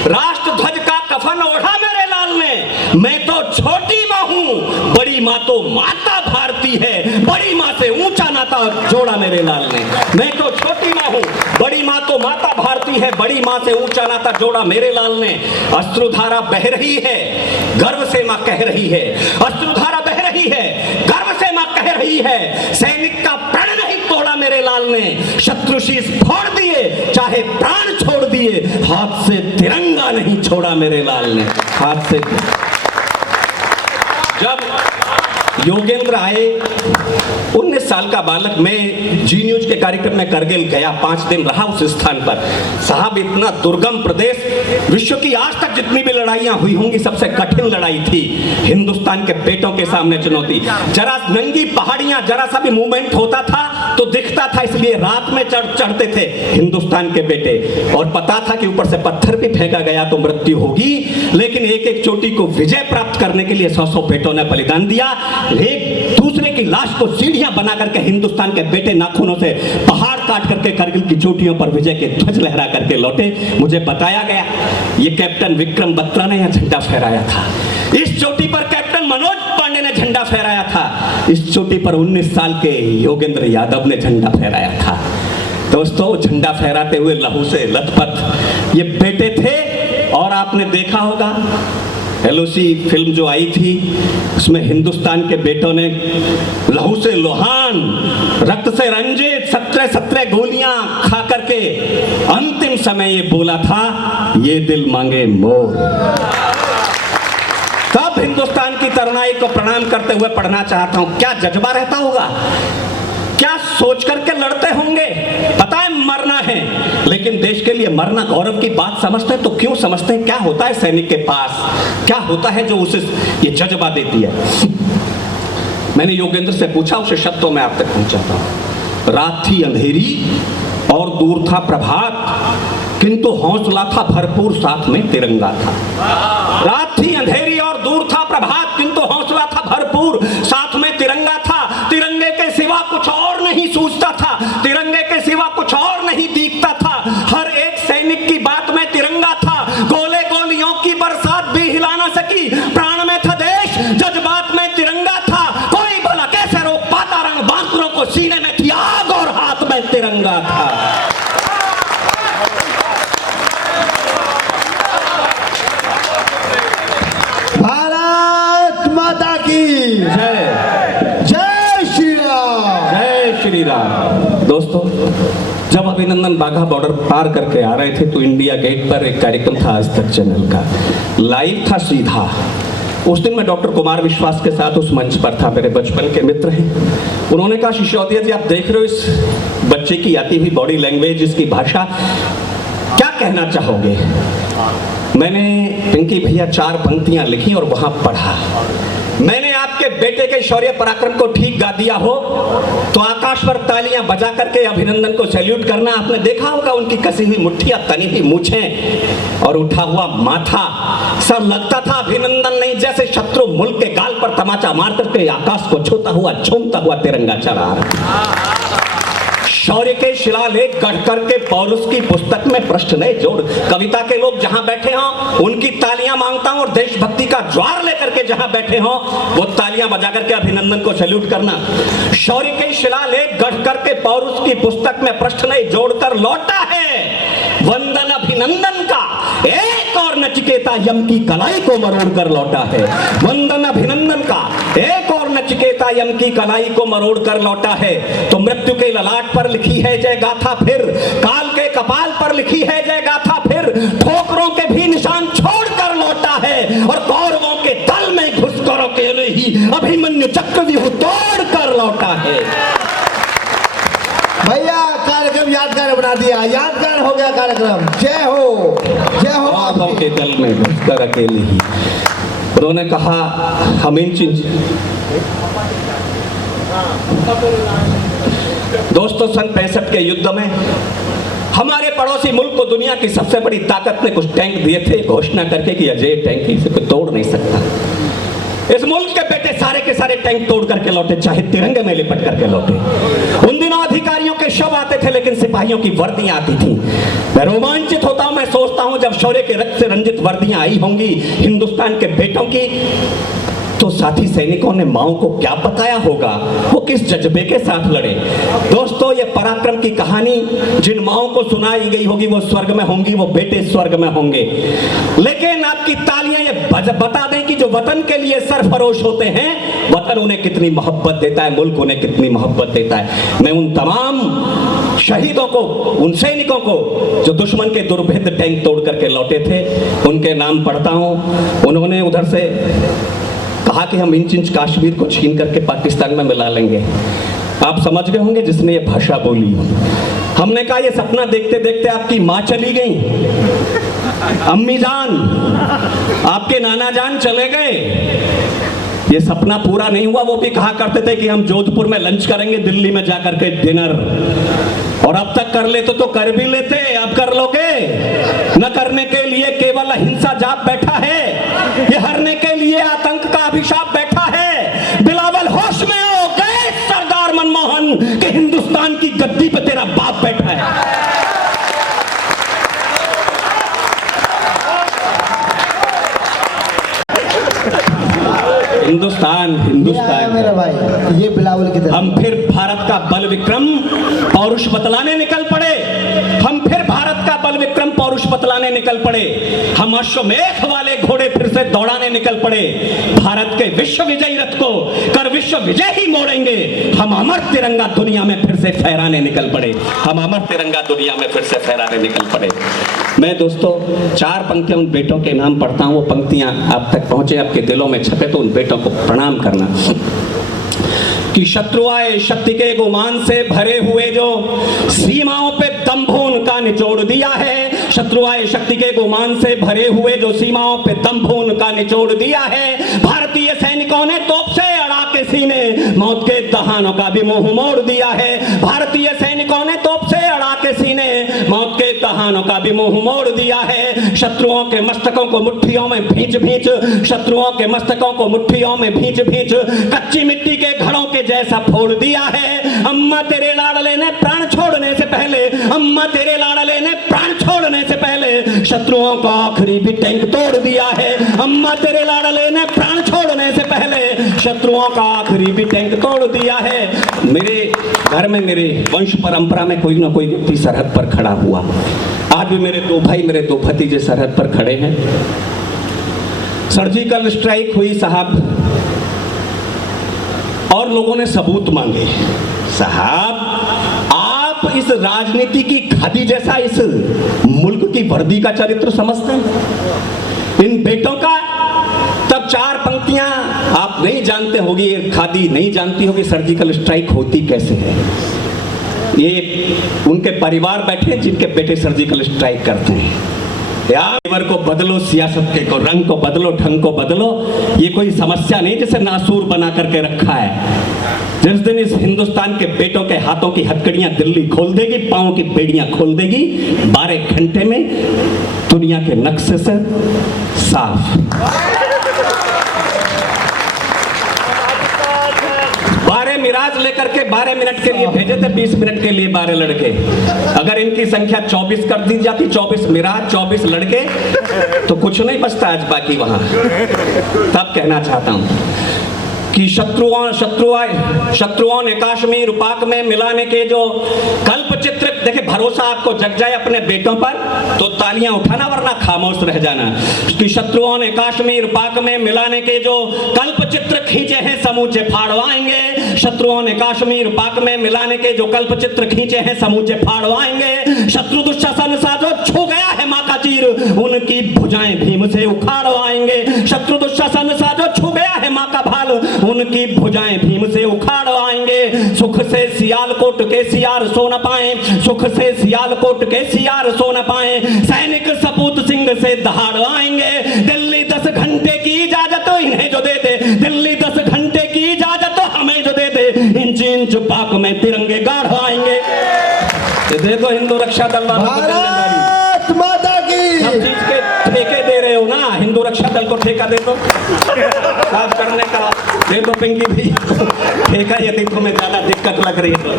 राष्ट्र ध्वज का कफन ओढ़ा मेरे लाल ने, मैं तो छोटी मां हूं, बड़ी मां तो माता भारती है, बड़ी मां से ऊंचा नाता जोड़ा मेरे लाल ने। मैं तो छोटी मां हूं, बड़ी मां तो माता भारती है, बड़ी मां से ऊंचा नाता जोड़ा मेरे लाल ने। अश्रुधारा बह रही है, गर्व से मां कह रही है, अश्रुधारा बह रही है, गर्व से मां कह रही है, सैनिक का प्राण नहीं तोड़ा मेरे लाल ने, शत्रुशीष फोड़ दिए, चाहे प्राण छोड़ दिए, हाथ से तिरंगा नहीं छोड़ा मेरे लाल ने। हाथ से जब योगेंद्र आए, 19 साल का बालक, मैं जी न्यूज के कार्यक्रम में करगिल गया, 5 दिन रहा उस स्थान पर। साहब इतना दुर्गम प्रदेश, विश्व की आज तक जितनी भी लड़ाइयां हुई होंगी सबसे कठिन लड़ाई थी। हिंदुस्तान के बेटों के सामने चुनौती, जरा नंगी पहाड़ियां, जरा सा भी मूवमेंट होता था तो दिखता था, इसलिए रात में चढ़ते थे हिंदुस्तान के बेटे, और पता था कि ऊपर से पत्थर भी फेंका गया तो मृत्यु होगी, लेकिन एक एक चोटी को विजय प्राप्त करने के लिए 100 बेटों ने बलिदान दिया। एक दूसरे की लाश को सीढ़ियां बना करके हिंदुस्तान के बेटे नाखूनों से पहाड़ काट करके करगिल की चोटियों पर विजय के ध्वज लहरा करके लौटे। मुझे बताया गया ये कैप्टन विक्रम बत्रा ने यह झंडा फहराया था, इस चोटी पर कैप्टन मनोज पांडे ने झंडा फहराया था, इस चोटी पर 19 साल के योगेंद्र यादव ने झंडा फहराया था। दोस्तों झंडा फहराते हुए लहू से लथपथ ये बेटे थे। और आपने देखा होगा LOC फिल्म जो आई थी उसमें हिंदुस्तान के बेटों ने लहू से लोहान, रक्त से रंजित 17 गोलियां खा करके अंतिम समय ये बोला था, ये दिल मांगे मोर। तब हिंदुस्तान की तरुणाई को प्रणाम करते हुए पढ़ना चाहता हूं, क्या जज्बा रहता होगा, क्या सोच करके लड़ते होंगे। पता है मरना है, लेकिन देश के लिए मरना गौरव की बात समझते हैं तो क्यों समझते हैं? क्या होता है सैनिक के पास, क्या होता है जो उसे ये जज्बा देती है। मैंने योगेंद्र से पूछा, उसे शब्दों में आप तक पहुंचाता हूं। रात थी अंधेरी और दूर था प्रभात, किंतु हौसला था भरपूर, साथ में तिरंगा था। रात थी अंधेरी और दूर था प्रभात, किंतु हौसला था भरपूर, साथ में तिरंगा था। तिरंगे के सिवा कुछ और नहीं सूझता था, तिरंगे के सिवा कुछ और नहीं दिखता था। हर एक सैनिक की बात में तिरंगा था, गोले गोलियों की बरसात भी हिला ना सकी। प्राण में था देश, जज्बात में तिरंगा था, कोई भला कैसे रोक पाता रण बांकुरों को, सीने में थी आग और हाथ में तिरंगा था। भारत माता की जय, जय श्री राम, जय श्री राम। दोस्तों जब अभिनंदन बाघा बॉर्डर पार करके आ रहे थे तो इंडिया गेट पर एक कार्यक्रम था आज तक चैनल का, लाइव था सीधा। उस दिन मैं डॉक्टर कुमार विश्वास के साथ उस मंच पर था, मेरे बचपन के मित्र हैं। उन्होंने कहा, सिसोदिया जी आप देख रहे हो इस बच्चे की आती हुई बॉडी लैंग्वेज, इसकी भाषा, क्या कहना चाहोगे? मैंने पिंकी भैया 4 पंक्तियां लिखी और वहां पढ़ा। मैंने आपके बेटे के शौर्य पराक्रम को ठीक गा दिया हो तो आकाश पर तालियां बजा करके अभिनंदन को सैल्यूट करना। आपने देखा होगा उनकी कसी हुई मुट्ठियां, तनी हुई मूछें और उठा हुआ माथा, सब लगता था अभिनंदन नहीं, जैसे शत्रु मुल्क के गाल पर तमाचा मार करके आकाश को छूता हुआ झूमता हुआ तिरंगा चढ़ा। शौर्य के शिलालेख गढ़ करके पौरुष की पुस्तक में प्रश्न नहीं जोड़। कविता के लोग जहां बैठे हों उनकी तालियां मांगता हूं, और देशभक्ति का ज्वार लेकर के जहां बैठे हों वो तालियां बजा करके अभिनंदन को सैल्यूट करना। शौर्य के शिलालेख गढ़ करके पौरुष की पुस्तक में प्रश्न नहीं जोड़कर लौटा है वंदन अभिनंदन का, एक और और नचिकेता यम की कलाई को मरोड़ कर लौटा है। वंदन अभिनंदन का एक और नचिकेता यम की कलाई को मरोड़ कर लौटा है। तो मृत्यु के ललाट पर लिखी है जय गाथा, फिर काल के कपाल पर लिखी है जय गाथा, फिर ठोकरों के भी निशान छोड़ कर लौटा है और कौरवों के दल में घुसकर अकेले ही अभिमन्यु चक्रव्यूह तोड़ कर लौटा है। भैया कार्यक्रम यादगार बना दिया, यादगार हो गया कार्यक्रम। जय हो, जय हो। कौरवों के दल में घुसकर अकेले ही उन्होंने कहा हम इन चीज। दोस्तों, सन 65 के युद्ध में हमारे पड़ोसी मुल्क को दुनिया की सबसे बड़ी ताकत ने कुछ टैंक दिए थे, घोषणा करके कि अजय टैंक इसे कोई तोड़ नहीं सकता। इस मुल्क के बेटे सारे के सारे टैंक तोड़ करके लौटे, चाहे तिरंगे में लिपट करके लौटे। उन दिनों अधिकारियों के शव आते थे लेकिन सिपाहियों की वर्दियां आती थी। मैं रोमांचित होता हूं, मैं सोचता हूं जब शौर्य के रक्त से रंजित वर्दियां आई होंगी हिंदुस्तान के बेटों की, तो साथी सैनिकों ने माओ को क्या बताया होगा, वो किस जज्बे के साथ लड़े। दोस्तों, ये पराक्रम की कहानी जिन माओ को सुनाई गई होगी वो स्वर्ग में होंगी, वो बेटे स्वर्ग में होंगे। लेकिन आपकी तालियां ये बता दें कि जो वतन के लिए सरफरोश होते हैं, वतन उन्हें कितनी मोहब्बत देता है, मुल्क उन्हें कितनी मोहब्बत देता है। मैं उन तमाम शहीदों को, उन सैनिकों को जो दुश्मन के दुर्भेद्य टैंक तोड़ करके लौटे थे, उनके नाम पढ़ता हूं। उन्होंने उधर से कहा कि हम इंच इंच कश्मीर को छीन करके पाकिस्तान में मिला लेंगे। आप समझ गए होंगे जिसने ये भाषा बोली। हमने कहा ये सपना देखते देखते आपकी माँ चली गई, अम्मी जान, आपके नाना जान चले गए, ये सपना पूरा नहीं हुआ। वो भी कहा करते थे कि हम जोधपुर में लंच करेंगे, दिल्ली में जाकर के डिनर, और अब तक कर लेते तो कर भी लेते, अब कर लोगे? न करने के लिए केवल अहिंसा जाप बैठा है, ये हरने के लिए आतंक का अभिशाप बैठा है। बिलावल होश में हो गए सरदार मनमोहन कि हिंदुस्तान की गद्दी पे तेरा बाप बैठा है। हिंदुस्तान, हिंदुस्तान मेरा भाई, ये बिलावल की तरह हम फिर भारत का बल विक्रम पौरुष बतलाने निकल पड़े। हम फिर भारत का बल विक्रम पौरुष बतलाने निकल पड़े। हम अश्वमेध वाले घोड़े फिर से दौड़ाने निकल पड़े। भारत के विश्व विजयी रथ को कर विश्व विजय ही मोड़ेंगे। हम अमर तिरंगा दुनिया में फिर से फहराने निकल पड़े। हम अमर तिरंगा दुनिया में फिर से फहराने निकल पड़े। मैं दोस्तों 4 पंक्तियां उन बेटों के नाम पढ़ता हूं, वो पंक्तियां आप तक पहुंचे, आपके दिलों में छपे, तो उन बेटों को प्रणाम करना। कि शत्रु आए शक्ति के गुमान से भरे हुए जो सीमाओं पे दम्भ उनका निचोड़ दिया है। शत्रु आए शक्ति के गुमान से भरे हुए जो सीमाओं पे दम्भ उनका निचोड़ दिया है। भारतीय सैनिकों ने तोप से अड़ा के सीने मौत के दहानों का भी मुंह मोड़ दिया है। भारतीय सैनिकों ने तोप से अड़ा के सीने मौत के दहानों का भी मुंह मोड़ दिया है। शत्रुओं के मस्तकों को मुट्ठियों में भींच भींच, शत्रुओं के मस्तकों को मुट्ठियों में भींच भींच कच्ची मिट्टी के घड़ों के जैसा फोड़ दिया है। अम्मा तेरे लाडले ने प्राण छोड़ने से पहले, अम्मा तेरे लाडले ने प्राण छोड़ने से पहले शत्रुओं का आखिरी भी टैंक तोड़ दिया है। अम्मा तेरे लाडले ने प्राण छोड़ने से पहले शत्रुओं का आखिरी भी टैंक तोड़ दिया है। मेरे घर में, मेरे वंश परंपरा में कोई ना कोई व्यक्ति सरहद पर खड़ा हुआ। आज भी मेरे 2 भाई, मेरे 2 भतीजे सरहद पर खड़े हैं। सर्जिकल स्ट्राइक हुई साहब, और लोगों ने सबूत मांगे। साहब, आप इस राजनीति की खादी जैसा इस मुल्क की वर्दी का चरित्र समझते हैं इन बेटों का? तब 4 पंक्तियां आप नहीं जानते होगी, ये खादी नहीं जानती होगी, सर्जिकल स्ट्राइक होती कैसे है। ये उनके परिवार बैठे जिनके बेटे सर्जिकल स्ट्राइक करते हैं। यार को बदलो, सियासत के को रंग को बदलो, ढंग को बदलो, ये कोई समस्या नहीं जिसे नासूर बना करके रखा है। जिस दिन इस हिंदुस्तान के बेटों के हाथों की हथकड़ियां दिल्ली खोल देगी, पांव की बेड़ियां खोल देगी, 12 घंटे में दुनिया के नक्शे से साफ। 12 मिराज लेकर के 12 मिनट के लिए भेजे थे, 20 मिनट के लिए 12 लड़के। अगर इनकी संख्या 24 कर दी जाती, 24 मिराज 24 लड़के, तो कुछ नहीं बचता आज बाकी वहां। तब कहना चाहता हूं कि शत्रुओं ने कश्मीर पाक में मिलाने के जो कल्प चित्र, देखे भरोसा आपको जग जाए अपने बेटों पर तो तालियां उठाना वरना खामोश रह जाना। कि शत्रुओं ने कश्मीर पाक में मिलाने के जो कल्प चित्र खींचे हैं समूचे फाड़वाएंगे। शत्रुओं ने कश्मीर पाक में मिलाने के जो कल्प चित्र खींचे हैं समूचे फाड़वाएंगे। शत्रु दुशासन सा जो छू गया है मां का तीर उनकी भुजाएं भीम से उखाड़वाएंगे। शत्रु दुशासन सा जो छू गया है मां का भाल उनकी भुजाएं भीम से उखाड़वाएंगे। सुख से सियालकोट के सियार सो न पाए, सुख से सियालकोट के सियार सो न पाए। सैनिक सपूत सिंह से दहाड़वाएंगे। दिल्ली 10 घंटे की इजाजत इन्हें जो दे दे, दिल्ली 10 घंटे की इजाजत हमें जो दे दे, इंच इंच पाक में तिरंगे गाड़वाएंगे। ये देखो हिंदू रक्षा दल भारत माता की। सब चीज के ठेके दे रहे हो ना, हिंदू रक्षा दल को ठेका दे दो साफ करने का, दे दो पिंकी भी ठेका, यदि तुम्हें ज्यादा दिक्कत लग रही है तो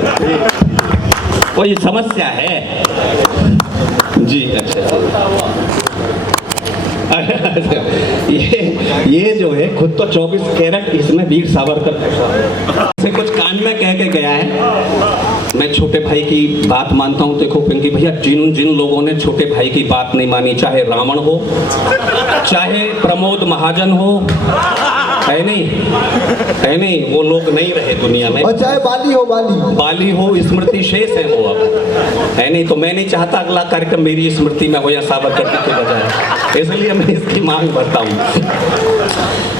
कोई समस्या है जी। अच्छा ये जो है खुद तो 24 कैरेट इसमें वीर सावरकर से कुछ कान में कह के गया है। मैं छोटे भाई की बात मानता हूँ। देखो पिंकी भैया, जिन जिन लोगों ने छोटे भाई की बात नहीं मानी, चाहे रावण हो, चाहे प्रमोद महाजन हो, है नहीं, वो लोग नहीं रहे दुनिया में। और चाहे बाली हो, स्मृति शेष है वो अब, है नहीं। तो मैं नहीं चाहता अगला कार्यक्रम मेरी स्मृति में हो या सावरकर की बजाय, इसलिए मैं इसकी मांग भरता हूँ।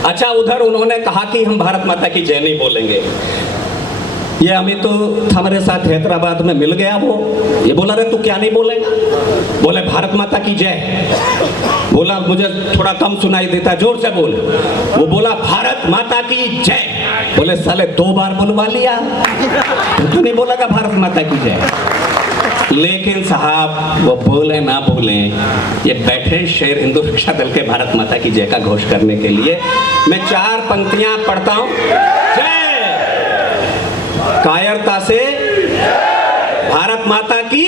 अच्छा, उधर उन्होंने कहा कि हम भारत माता की जय नहीं बोलेंगे। ये अमित तो हमारे साथ हैदराबाद में मिल गया, वो ये बोला रे तू क्या नहीं बोलेगा? बोले भारत माता की जय। बोला मुझे थोड़ा कम सुनाई देता, जोर से बोल। वो बोला भारत माता की जय। बोले साले 2 बार बुलवा लिया, तू नहीं बोलेगा भारत माता की जय? लेकिन साहब वो बोले ना बोले, ये बैठे शेर हिंदू रक्षा दल के भारत माता की जय का घोष करने के लिए। मैं 4 पंक्तियां पढ़ता हूं। जय कायरता से भारत माता की,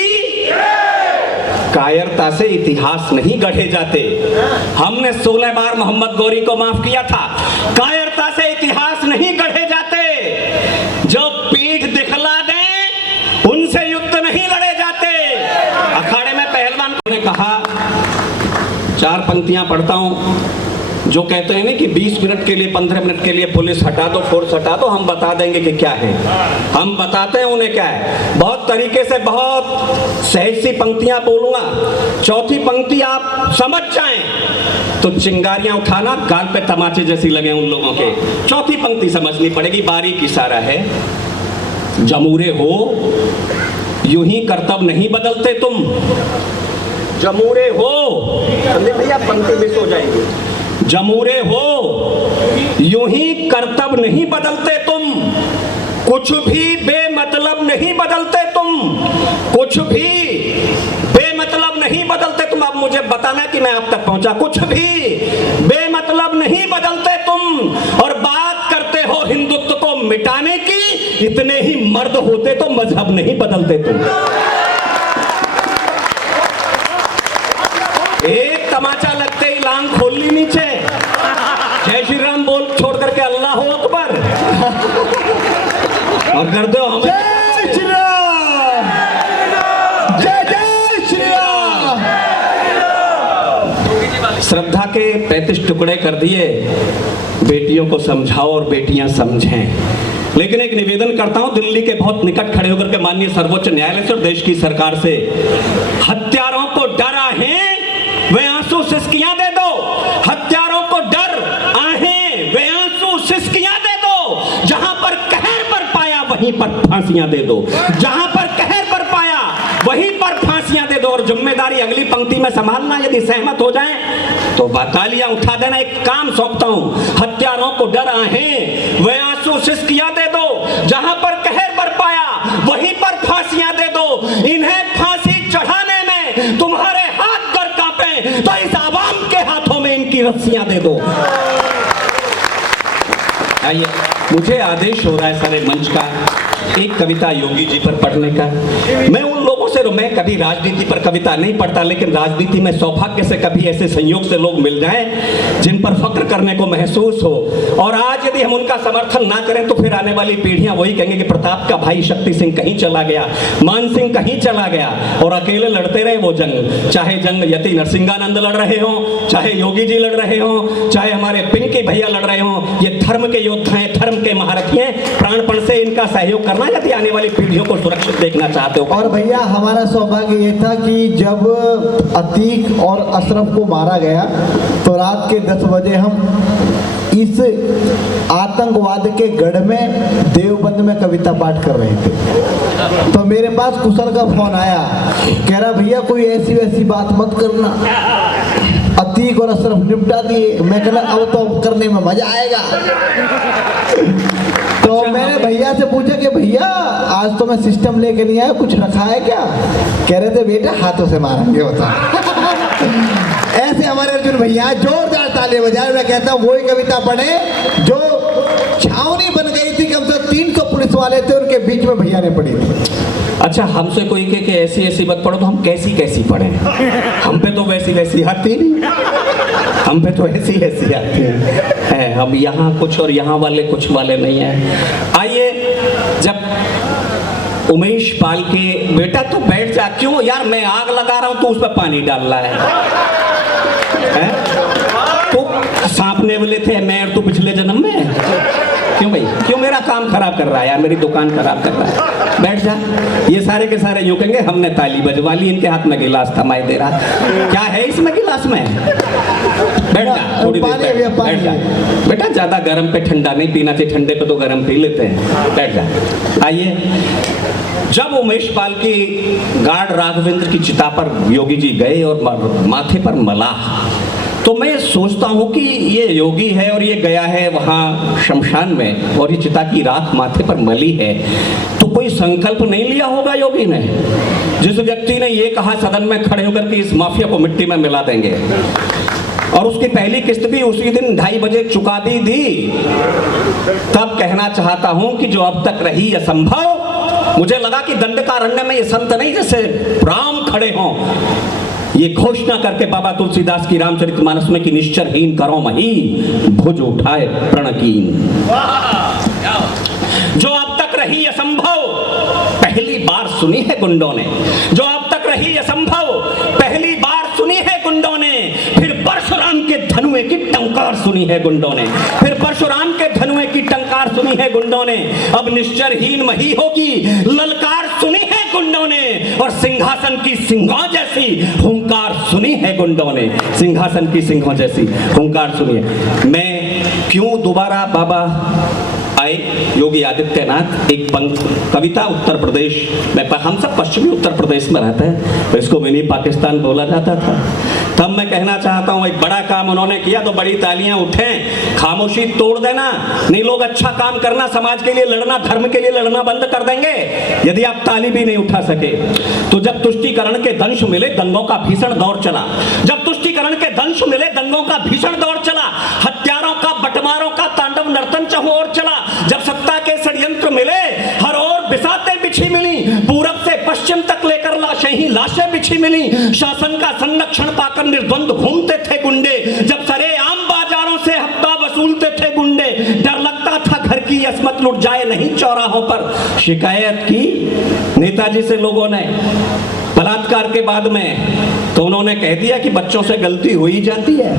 कायरता से इतिहास नहीं गढ़े जाते। हमने 16 बार मोहम्मद गौरी को माफ किया था। कायरता से इतिहास नहीं गढ़े जाते। जो पीठ दिखला दें उनसे युद्ध नहीं लड़े जाते। अखाड़े में पहलवान ने कहा, 4 पंक्तियां पढ़ता हूं, जो कहते हैं ना कि 20 मिनट के लिए 15 मिनट के लिए पुलिस हटा दो, फोर्स हटा दो, हम बता देंगे कि क्या है। हम बताते हैं उन्हें क्या है। बहुत तरीके से, बहुत सहज सी पंक्तियां बोलूंगा। चौथी पंक्ति आप समझ जाएं तो चिंगारियां उठाना, गाल पे तमाचे जैसी लगे उन लोगों के। चौथी पंक्ति समझनी पड़ेगी, बारीक इशारा है। जमूरे हो यूं ही करतब नहीं बदलते तुम, जमूरे हो, भैया पंक्ति मिस हो जाएगी। जमूरे हो यूं ही करतब नहीं बदलते तुम, कुछ भी बेमतलब नहीं बदलते तुम, कुछ भी बेमतलब नहीं बदलते तुम। अब मुझे बताना कि मैं आप तक पहुंचा। कुछ भी बेमतलब नहीं बदलते तुम, और बात करते हो हिंदुत्व को मिटाने की, इतने ही मर्द होते तो मजहब नहीं बदलते तुम। एक तमाचा लगते ही लांग खोल ली नीचे, जय श्री राम बोल छोड़ करके अल्लाह अकबर, और कर दो हमें जय श्री राम, जय जय श्री राम। श्रद्धा के 35 टुकड़े कर दिए। बेटियों को समझाओ और बेटियां समझें। लेकिन एक निवेदन करता हूं दिल्ली के बहुत निकट खड़े होकर के माननीय सर्वोच्च न्यायालय से और देश की सरकार से, हत्यारों को डर आहे वे आंसू सिसकियां दे दो। हत्यारों को डर आहे वे आंसू सिसकियां दे दो। जहां पर कहर पर पाया वहीं पर फांसियां दे दो। जहां पर कहर पर पाया वहीं पर फांसियां दे दो। और जिम्मेदारी अगली पंक्ति में संभालना, यदि सहमत हो जाए तो तालियां उठा देना। एक काम सौंपता हूं, हत्यारों को डर आहे वे आंसू सिसकियां दे दो। जहां पर कहर पर पाया वहीं पर फांसियां दे दो। इन्हें फांसी चढ़ाने में तुम्हारे हाथ कर कांपे तो इस आवाम के हाथों में इनकी रस्सियां दे दो। आइए, मुझे आदेश हो रहा है सारे मंच का। एक कविता योगी जी पर पढ़ने का। मैं उन लोगों से, मैं कभी राजनीति पर कविता नहीं पढ़ता, लेकिन राजनीति में सौभाग्य से कभी ऐसे संयोग से लोग मिल जाएं जिन पर फक्र करने को महसूस हो। और आज यदि हम उनका समर्थन ना करें तो फिर आने वाली पीढ़ियां वही कहेंगे कि प्रताप का भाई शक्ति सिंह कहीं चला गया, मान सिंह कहीं चला गया, और अकेले लड़ते रहे वो जंग। चाहे जंग यति नरसिंहानंद लड़ रहे हो, चाहे योगी जी लड़ रहे हो, चाहे हमारे पिंकी भैया लड़ रहे हो, ये धर्म के योद्धा हैं, धर्म के महारथी हैं। प्राणपण से इनका सहयोग करना यदि आने वाली पीढ़ियों को सुरक्षित देखना चाहते हो। और भैया हमारा सौभाग्य ये था कि जब अतीक और अशरफ को मारा गया तो रात के 10 बजे हम इस आतंकवाद के गढ़ में देवबंद में कविता पाठ कर रहे थे। तो मेरे पास कुशल का फोन आया, कह रहा भैया कोई ऐसी वैसी बात मत करना, अतीक और अशरफ निपटा दिए। मैं कह रहा अब तो करने में मजा आएगा। तो मैंने भैया से पूछा कि भैया आज तो मैं सिस्टम लेके नहीं आया, कुछ रखा है क्या? कह रहे थे बेटा हाथों से मारेंगे होता। ऐसे हमारे अर्जुन भैया जोरदार ताली बजाए। मैं कहता हूँ वही कविता पढ़े जो छावनी बन गई थी, कम से 300 पुलिस वाले थे, उनके बीच में भैया ने पढ़ी थी। अच्छा, हमसे कोई कहे कि ऐसी ऐसी बात पढ़ो तो हम कैसी कैसी पढ़ें? हम पे तो वैसी वैसी आती नहीं, हम पे तो ऐसी ऐसी आती है। हम यहाँ कुछ और यहाँ वाले कुछ वाले नहीं है। आइए, जब उमेश पाल के बेटा तो बैठ जा, क्यों यार मैं आग लगा रहा हूँ तो उस पर पानी डाल रहा है? तो सांपने वाले थे मैं और तू पिछले जन्म में, क्यों भाई, क्यों मेरा काम खराब कर रहा है यार, मेरी दुकान खराब कर रहा है? बैठ जा। ये सारे के सारे यूं कहेंगे हमने ताली बजवा ली, इनके हाथ में गिलास थमाई दे रहा, क्या है इसमें गिलास में? बैठ जा, थोड़ी देर बैठ जा बेटा, ज्यादा गर्म पे ठंडा नहीं पीना चाहिए, ठंडे पे तो गर्म पी लेते हैं। बैठ जा। आइए, जब उमेश पाल की गार्ड राघवेंद्र की चिता पर योगी जी गए और माथे पर मलाह, तो मैं सोचता हूँ कि ये योगी है और ये गया है वहाँ शमशान में और ये चिता की राख माथे पर मली है, तो कोई संकल्प नहीं लिया होगा योगी ने? जिस व्यक्ति ने ये कहा सदन में खड़े होकर कि इस माफिया को मिट्टी में मिला देंगे, और उसकी पहली किस्त भी उसी दिन 2:30 बजे चुका दी, तब कहना चाहता हूँ कि जो अब तक रही असंभव, मुझे लगा कि दंडकारण्य में ये संत नहीं जैसे राम खड़े हों, ये घोषणा करके बाबा तुलसीदास की रामचरितमानस में कि निश्चरहीन करो मही भुज उठाए प्रणकीन। जो अब तक रही असंभव पहली बार सुनी है गुंडों ने, जो अब तक रही असंभव पहली बार सुनी है गुंडों ने, फिर परशुराम के धनुए की टंकार सुनी है गुंडों ने, फिर परशुराम के धनुए की टंकार सुनी है गुंडों ने, अब निश्चरहीन मही होगी ललकार सुनी है गुंडों ने, और सिंहासन की सिंहों जैसी हुंकार सुनी है गुंडों ने, सिंहासन की सिंहों जैसी हुंकार सुनी है। मैं क्यों दोबारा बाबा आए योगी आदित्यनाथ, एक कविता उत्तर प्रदेश में, हम सब पश्चिमी उत्तर प्रदेश में रहते हैं तो इसको मिनी पाकिस्तान बोला जाता था। तब मैं कहना चाहता हूँ एक बड़ा काम उन्होंने किया तो बड़ी तालियां उठें, खामोशी तोड़ देना, नहीं लोग अच्छा काम करना, समाज के लिए लड़ना, धर्म के लिए लड़ना बंद कर देंगे यदि आप ताली भी नहीं उठा सके। तो जब तुष्टीकरण के दंश मिले दंगों का भीषण दौर चला, जब तुष्टीकरण के दंश मिले दंगों का भीषण दौर चला, हत्यारों का बटमारों का तांडव नर्तन चहुओर चला, जब सत्ता के षड्यंत्र मिले हर ओर बिसातें बिछी मिली, पूरब से पश्चिम तक लेकर लाशें ही लाशें बिछी मिली, शासन का संरक्षण पाकर निर्द्वंद घूमते थे गुंडे, जब सरेआम बाजारों से हफ्ता वसूलते थे गुंडे, डर लगता था घर की अस्मत लुट जाए नहीं चौराहों पर। शिकायत की नेताजी से लोगों ने बलात्कार के बाद में, तो उन्होंने कह दिया कि बच्चों से गलती हो ही जाती है।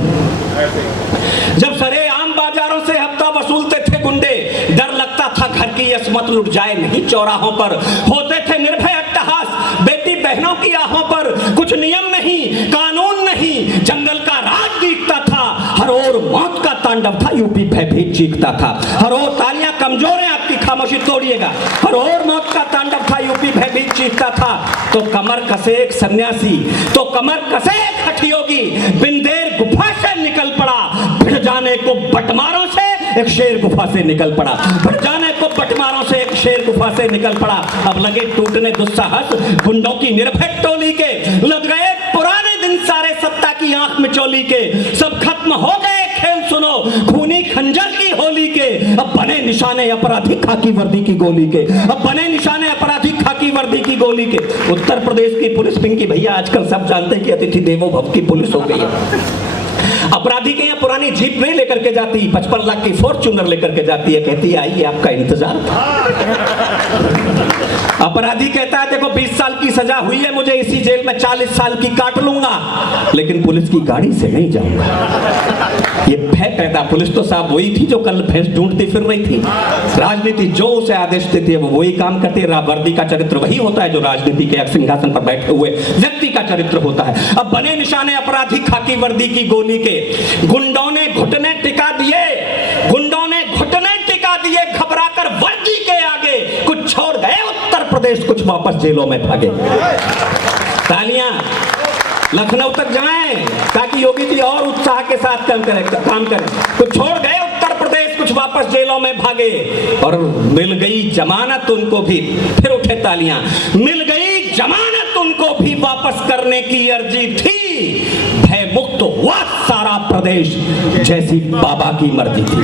जब सरेआम बाजारों से हफ्ता वसूलते थे गुंडे, डर लगता था घर की अस्मत लुट जाए नहीं चौराहों पर, होते थे निर्भय अट्टहास बेटी बहनों की आहों पर, कुछ नियम नहीं कानून नहीं जंगल का राज दिखता था, हर ओर मौत का तांडव था यूपी भयभीत चीखता था, हर ओर तालियां कमजोर हैं आपकी खामोशी तोड़िएगा, हर ओर मौत का तांडव था यूपी भयभीत चीखता था। तो कमर कसे एक सन्यासी, तो कमर कसे एक हठयोगी, बिन देर गुफा से निकल पड़ा, भिड़ जाने को बटमारों से एक शेर गुफा से निकल पड़ा, भिड़ जाने को बटमारों से एक शेर गुफा से निकल पड़ा। अब लगे टूटने दुस्साहस गुंडों की निर्भय टोली के, लग गए पुराने दिन सारे सत्ता की आंख मिचोली के, सब खत्म हो गए खेल सुनो खूनी खंजर की होली के, अब बने निशाने अपराधी खाकी वर्दी की गोली के, अब बने निशाने अपराधी खाकी वर्दी की गोली के। उत्तर प्रदेश की पुलिस पिंकी भैया आजकल सब जानते हैं कि अतिथि देवो भव की पुलिस हो गई है। अपराधी के यहाँ पुरानी जीप नहीं लेकर के जाती, 55 लाख की फॉर्च्यूनर लेकर के जाती है, कहती है आइए आपका इंतजार था। अपराधी कहता है देखो 20 साल की सजा हुई है मुझे, इसी जेल में 40 साल की काट लूंगा, लेकिन पुलिस की गाड़ी से नहीं जाऊंगा। ये भय कहता, पुलिस तो साहब वही थी जो कल भैंस ढूंढती फिर रही थी। राजनीति जो उसे आदेश देती है वो वही काम करती है। वर्दी का चरित्र वही होता है जो राजनीति के एक सिंहासन पर बैठे हुए व्यक्ति का चरित्र होता है। अब बने निशाने अपराधी खाकी वर्दी की गोली के, गुंडों ने घुटने टिका दिए, गुंडों ने घुटने टिका दिए, घबराकर वर्दी के आगे, कुछ छोड़ गए उत्तर प्रदेश, कुछ वापस जेलों में भागे। तालियां लखनऊ तक जाएं ताकि योगी जी और उत्साह के साथ काम करें। कुछ छोड़ गए उत्तर प्रदेश, कुछ वापस जेलों में भागे, और मिल गई जमानत उनको भी, फिर उठे तालियां, मिल गई जमानत उनको भी, वापस करने की अर्जी थी, भय मुक्त हुआ सारा प्रदेश जैसी बाबा की मर्जी थी,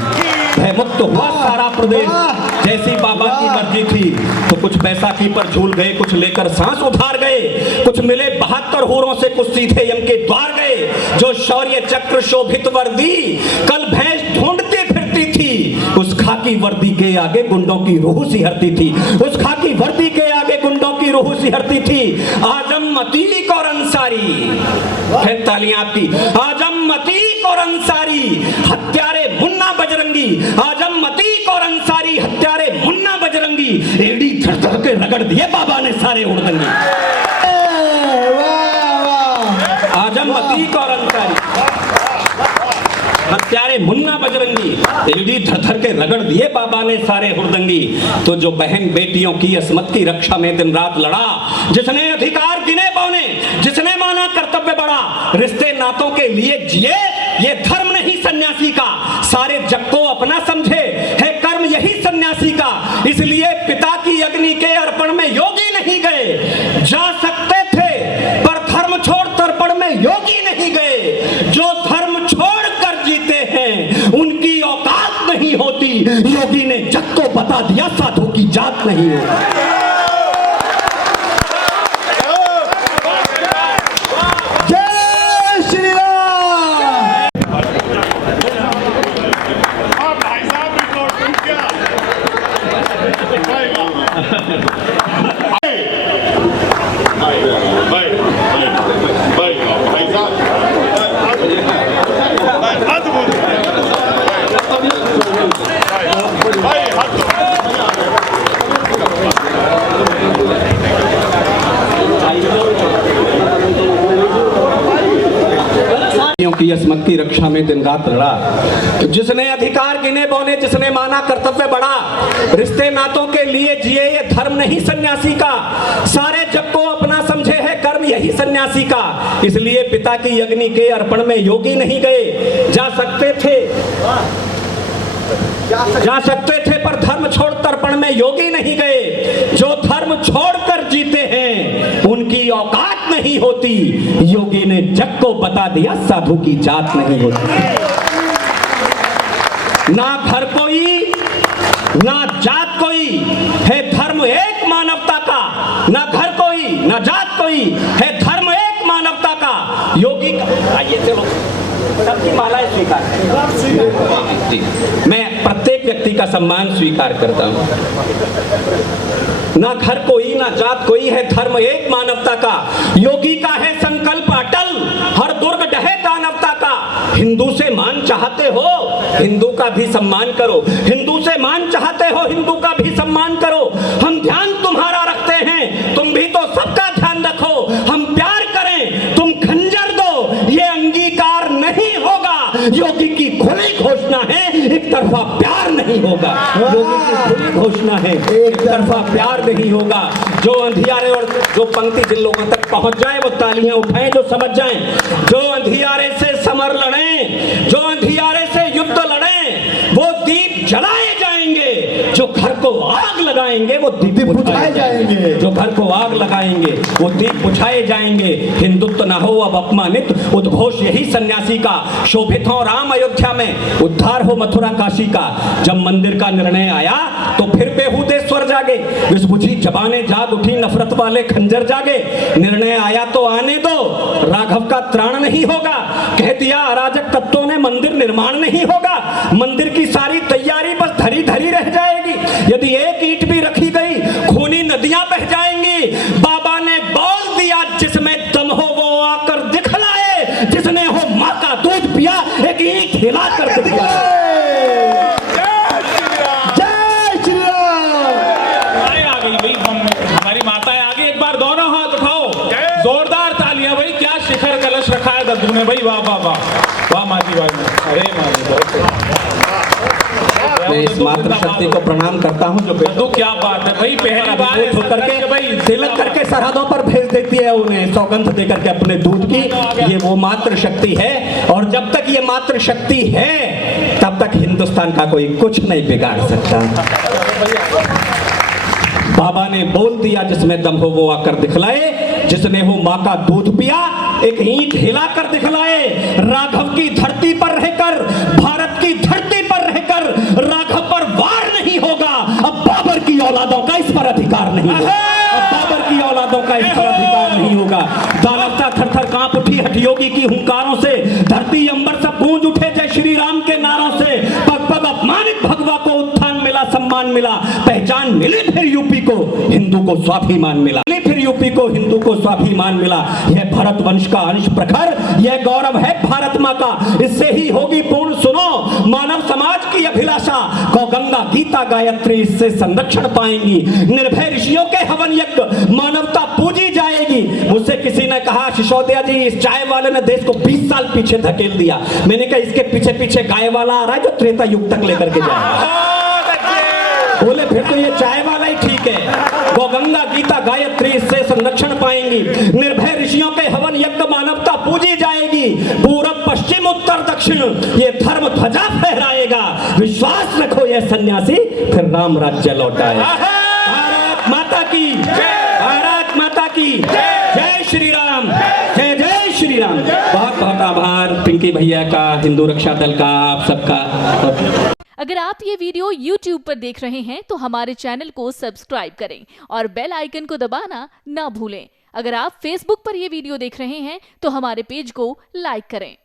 भय मुक्त हुआ सारा प्रदेश जैसी बाबा की मर्जी थी। तो कुछ बैसाखी पर झूल गए, कुछ लेकर सांस उधार गए, कुछ मिले 72 हूरों से, कुछ सीधे यम के द्वार गए। जो शौर्य चक्र शोभित वर्दी कल भैंस ढूंढती फिरती थी, उस खाकी वर्दी के आगे गुंडों की रूह सिहरती थी, उस खाकी वर्दी के आगे गुंडों की रूह सिहरती थी। आजम अतीक और अंसारी, फिर तालियां आपकी, आजम अतीक और अंसारी हत्यारे मुन्ना बजरंगी, आजम अतीक और अंसारी हत्यारे मुन्ना बजरंगी, एड़ी धड़ के रगड़ दिए बाबा ने सारे उड़दंगी। आजम अतीक और अंसारी हत्यारे मुन्ना बजरंगी, एड़ी धर के रगड़ दिए बाबा ने सारे हुरदंगी। तो जो बहन बेटियों की अस्मत की रक्षा में दिन रात लड़ा, जिसने अधिकार गिने बौने, जिसने माना कर्तव्य बड़ा, रिश्ते नातों के लिए जिए, ये धर्म नहीं सन्यासी का, सारे जग को अपना समझे, है कर्म यही सन्यासी का। इसलिए पिता की अग्नि के अर्पण में योगी नहीं गए, जा सकते थे पर धर्म छोड़ तर्पण में योगी नहीं गए। जो धर्म छोड़ कर जीते हैं उनकी औकात नहीं होती, योगी ने जग को बता दिया साधु की जात नहीं होती। की अस्मत की रक्षा में दिन रात लड़ा, जिसने अधिकार गिने बौने, जिसने माना कर्तव्य बड़ा, रिश्ते नातों के लिए जिए, ये धर्म नहीं सन्यासी का, सारे जग को अपना समझे, है कर्म यही सन्यासी का। इसलिए पिता की अग्नि के अर्पण में योगी नहीं गए, जा सकते थे पर धर्म छोड़ तर्पण में योगी नहीं गए। जो धर्म छोड़कर जीते हैं उनकी औकात नहीं होती, योगी ने जग को बता दिया साधु की जात नहीं होती। ना घर कोई ना जात कोई, है धर्म एक मानवता का, ना घर कोई ना जात कोई, है धर्म एक मानवता का। योगी का आइए चलो सबकी मालाएं स्वीकार, मैं प्रत्येक व्यक्ति का सम्मान स्वीकार करता हूं। ना घर कोई ना जात कोई, है धर्म एक मानवता का। योगी का है संकल्प अटल, हर दुर्ग ढहे दानवता का। हिंदू से मान चाहते हो, हिंदू का भी सम्मान करो, हिंदू से मान चाहते हो, हिंदू का भी सम्मान करो। हम ध्यान तुम्हारा रखते हैं, तुम भी तो सबका ध्यान रखो। हम प्यार करें, तुम खंजर दो, ये अंगीकार नहीं होगा। योगी की खुली घोषणा है, एक तरफा प्यार नहीं होगा। योगी की खुली घोषणा है, एक तरफा प्यार नहीं होगा। जो अंधियारे और जो पंक्ति जिन लोगों तक पहुंच जाए वो तालियां उठाएं, जो समझ जाएं। जो अंधियारे से समर लड़ें, जो अंधियारे से युद्ध लड़ें, वो दीप जलाए जाएंगे। जो घर को आग लगाएंगे वो दीप बुझाए जाएंगे, जो घर को आग लगाएंगे वो दीप बुझाए जाएंगे। हिंदुत्व न हो अब अपमानित, उद्घोष यही सन्यासी का। शोभित हो राम अयोध्या में, उद्धार हो मथुरा काशी का। जब मंदिर का निर्णय आया तो फिर बेहूदे स्वर जागे, विष बुझी जबानें जाग उठी, नफरत वाले खंजर जागे। निर्णय आया तो आने दो, राघव का त्राण नहीं होगा। कह दिया अराजक तत्वों ने मंदिर निर्माण नहीं होगा। मंदिर की सारी तैयारी बस धरी धरी रह जाएगी। यदि एक ईंट भी रखी गई खूनी नदियां बह जाएंगी। बाबा ने बोल दिया जिसमें दम हो वो आकर दिखलाए, जिसने हो माँ का दूध पिया एक ईंट हिला कर दिखलाए। जय श्री राम। आ गई भाई, हमारी माताएं आगे, एक बार दोनों हाथ उठाओ, जोरदार तालियां भाई। क्या शिखर कलश रखा है दद्दू ने भाई, वाह वाह वाह वाह माजी भाई। अरे माजी बहुत मैं इस मातृ शक्ति को प्रणाम करता हूँ जो दद्दू, क्या बात है भाई। पहली बार होकर के भाई तिलक करके सरहदों पर भेज देती है उन्हें, सौगंध देकर के अपने दूध की। ये वो मातृ शक्ति है, और जब तक ये मातृ शक्ति है तब तक हिंदुस्तान का कोई कुछ नहीं बिगाड़ सकता। बाबा ने बोल दिया जिसमें दम हो वो आकर दिखलाए, जिसने हो माँ का दूध पिया एक ईंट हिला कर दिखलाए। राघव की धरती पर रहकर, भारत की धरती पर रहकर राघव पर वार नहीं होगा। अब बाबर की औलादों का इस पर अधिकार नहीं होगा। अब बाबर की औलादों का इस पर अधिकार नहीं होगा। दानवता थर-थर कांप उठी हठयोगी की हुंकारों से, धरती अंबर सब गूंज उठे जय श्री राम के नारों से। पग पग अपमानित भगवा को उत्थान मिला, सम्मान मिला, पहचान मिली फिर यूपी को, हिंदू को स्वाभिमान मिला। फिर यूपी को हिंदू को स्वाभिमान मिला। यह भरत वंश का अंश प्रखर, यह गौरव है भारत माँ का। इससे ही होगी पूर्ण सुनो मानव समाज की अभिलाषा। गौ गंगा गीता गायत्री इससे संरक्षण पाएंगी। निर्भय ऋषियों के हवन यज्ञ मानवता पूजी जाएगी। मुझसे किसी ने कहा सिसोदिया जी इस चाय वाले ने देश को 20 साल पीछे धकेल दिया। मैंने कहा इसके पीछे पीछे गाय वाला आ रहा है जो त्रेता युग तक लेकर के जाएगा। बोले फिर तो ये चाय वाला ही ठीक है। गौ गंगा गीता गायत्री इससे संरक्षण पाएंगी। निर्भय ऋषियों के हवन यज्ञ मानवता पूजी जाएगी। पूरब पश्चिम उत्तर दक्षिण ये धर्म ध्वजा फहराएगा। विश्वास रखो ये सन्यासी फिर राम राज्य लौटाएगा। भारत माता की जय, भारत माता की जय श्री राम, जय जय श्री राम। बहुत बहुत आभार पिंकी भैया का, हिंदू रक्षा दल का, आप सबका। अगर आप ये वीडियो YouTube पर देख रहे हैं तो हमारे चैनल को सब्सक्राइब करें और बेल आइकन को दबाना ना भूलें। अगर आप Facebook पर ये वीडियो देख रहे हैं तो हमारे पेज को लाइक करें।